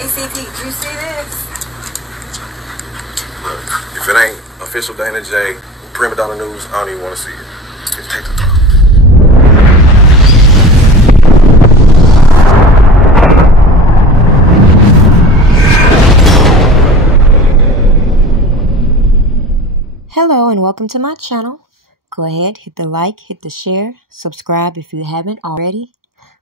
ACT, did you see this? Look, if it ain't official Dana J, Primadonnanews, I don't even want to see it. Just take the phone. Hello and welcome to my channel. Go ahead, hit the like, hit the share, subscribe if you haven't already.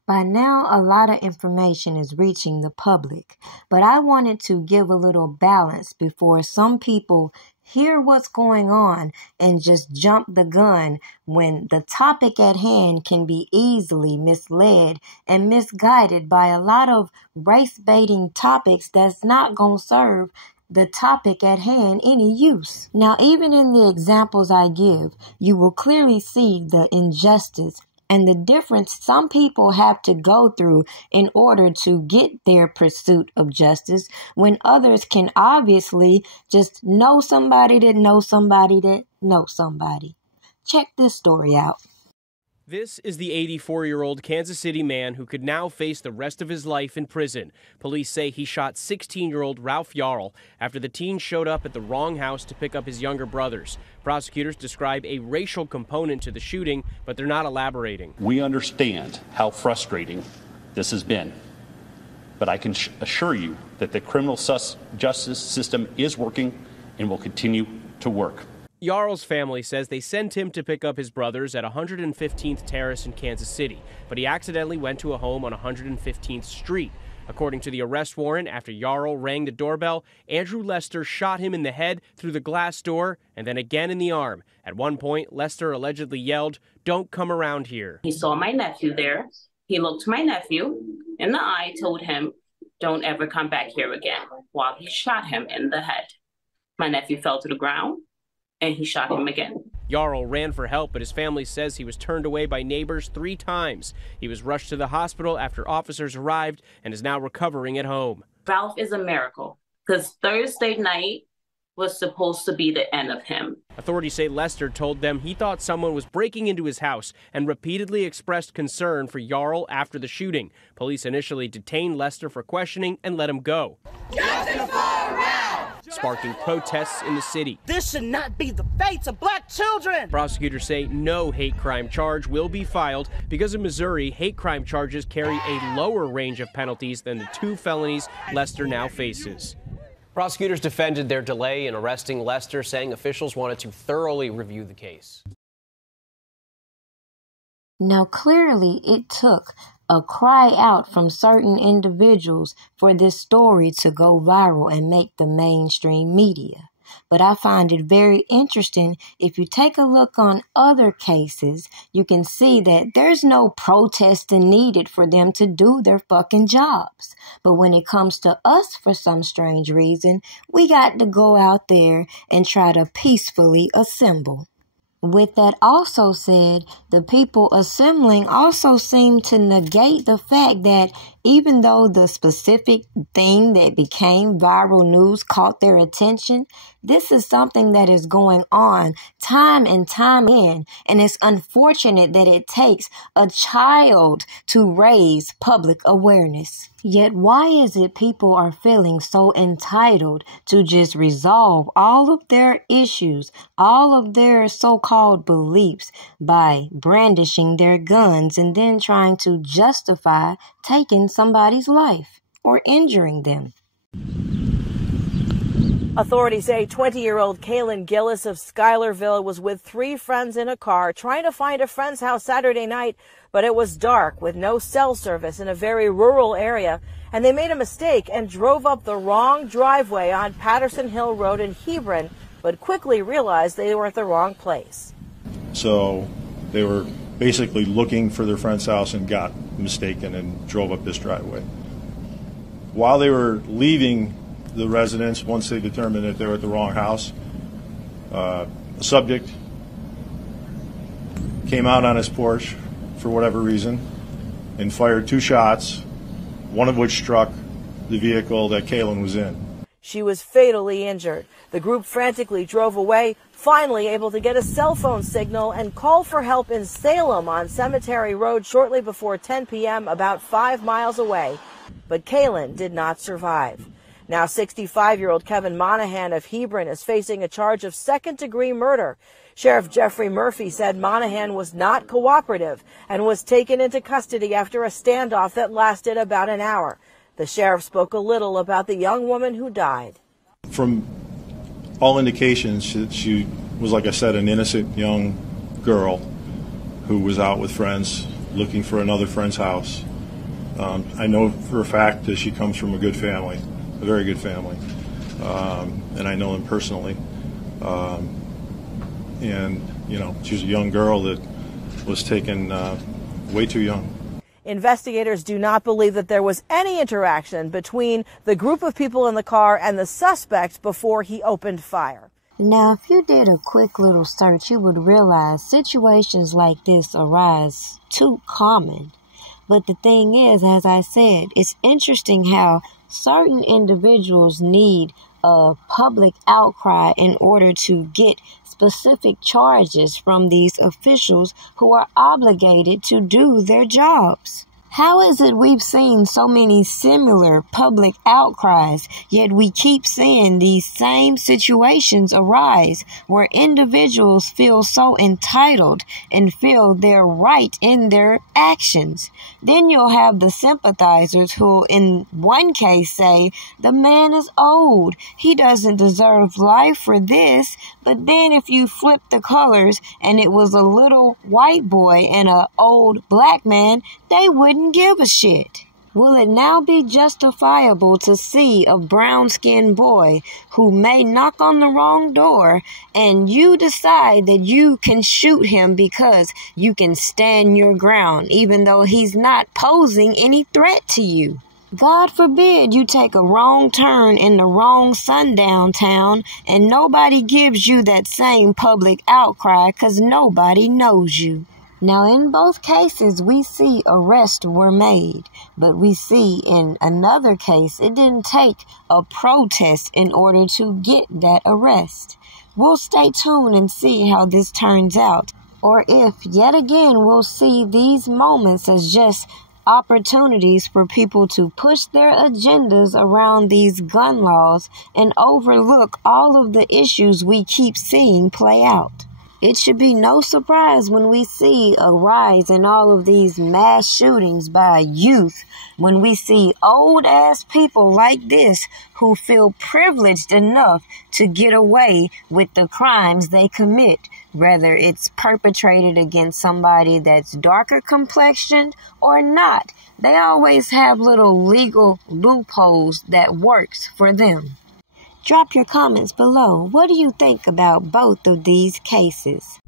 By now, a lot of information is reaching the public, but I wanted to give a little balance before some people hear what's going on and just jump the gun when the topic at hand can be easily misled and misguided by a lot of race-baiting topics that's not going to serve the topic at hand any use. Now, even in the examples I give, you will clearly see the injustice and the difference some people have to go through in order to get their pursuit of justice when others can obviously just know somebody that knows somebody that knows somebody. Check this story out. This is the 84-year-old Kansas City man who could now face the rest of his life in prison. Police say he shot 16-year-old Ralph Yarl after the teen showed up at the wrong house to pick up his younger brothers. Prosecutors describe a racial component to the shooting, but they're not elaborating. We understand how frustrating this has been, but I can assure you that the criminal justice system is working and will continue to work. Yarl's family says they sent him to pick up his brothers at 115th Terrace in Kansas City, but he accidentally went to a home on 115th Street. According to the arrest warrant, after Yarl rang the doorbell, Andrew Lester shot him in the head through the glass door and then again in the arm. At one point, Lester allegedly yelled, "Don't come around here." He saw my nephew there. He looked my nephew in the eye, told him, "Don't ever come back here again," while he shot him in the head. My nephew fell to the ground, and he shot him again. Yarl ran for help, but his family says he was turned away by neighbors 3 times. He was rushed to the hospital after officers arrived and is now recovering at home. Ralph is a miracle, because Thursday night was supposed to be the end of him. Authorities say Lester told them he thought someone was breaking into his house and repeatedly expressed concern for Yarl after the shooting. Police initially detained Lester for questioning and let him go, sparking protests in the city. This should not be the fate of black children! Prosecutors say no hate crime charge will be filed because in Missouri, hate crime charges carry a lower range of penalties than the 2 felonies Lester now faces. Prosecutors defended their delay in arresting Lester, saying officials wanted to thoroughly review the case. Now, clearly, it took a cry out from certain individuals for this story to go viral and make the mainstream media. But I find it very interesting. If you take a look on other cases, you can see that there's no protesting needed for them to do their fucking jobs. But when it comes to us, for some strange reason, we got to go out there and try to peacefully assemble. With that also said, the people assembling also seem to negate the fact that even though the specific thing that became viral news caught their attention, this is something that is going on time and time in, and it's unfortunate that it takes a child to raise public awareness. Yet why is it people are feeling so entitled to just resolve all of their issues, all of their so-called beliefs by brandishing their guns and then trying to justify taking somebody's life or injuring them? Authorities say 20-year-old Kaylin Gillis of Schuylerville was with 3 friends in a car trying to find a friend's house Saturday night, but it was dark with no cell service in a very rural area, and they made a mistake and drove up the wrong driveway on Patterson Hill Road in Hebron, but quickly realized they were at the wrong place. So they were basically looking for their friend's house and got mistaken and drove up this driveway. While they were leaving the residence, once they determined that they were at the wrong house, a subject came out on his porch for whatever reason and fired 2 shots, one of which struck the vehicle that Kaylin was in. She was fatally injured. The group frantically drove away, finally able to get a cell phone signal and call for help in Salem on Cemetery Road shortly before 10 p.m., about 5 miles away. but Kaylin did not survive. Now 65-year-old Kevin Monahan of Hebron is facing a charge of second-degree murder. Sheriff Jeffrey Murphy said Monahan was not cooperative and was taken into custody after a standoff that lasted about an hour. The sheriff spoke a little about the young woman who died. From all indications, she was, like I said, an innocent young girl who was out with friends looking for another friend's house. I know for a fact that she comes from a good family, a very good family, and I know them personally. And, you know, she was a young girl that was taken way too young. Investigators do not believe that there was any interaction between the group of people in the car and the suspect before he opened fire. Now, if you did a quick little search, you would realize situations like this arise too common. But the thing is, as I said, it's interesting how certain individuals need a public outcry in order to get specific charges from these officials who are obligated to do their jobs. How is it we've seen so many similar public outcries, yet we keep seeing these same situations arise where individuals feel so entitled and feel they're right in their actions? Then you'll have the sympathizers who in one case say, the man is old, he doesn't deserve life for this. But then if you flip the colors and it was a little white boy and an old black man, they wouldn't give a shit. Will it now be justifiable to see a brown-skinned boy who may knock on the wrong door and you decide that you can shoot him because you can stand your ground even though he's not posing any threat to you? God forbid you take a wrong turn in the wrong sundown town and nobody gives you that same public outcry because nobody knows you. Now, in both cases, we see arrests were made, but we see in another case, it didn't take a protest in order to get that arrest. We'll stay tuned and see how this turns out, or if, yet again, we'll see these moments as just opportunities for people to push their agendas around these gun laws and overlook all of the issues we keep seeing play out. It should be no surprise when we see a rise in all of these mass shootings by youth, when we see old-ass people like this who feel privileged enough to get away with the crimes they commit, whether it's perpetrated against somebody that's darker complexioned or not. They always have little legal loopholes that works for them. Drop your comments below. What do you think about both of these cases?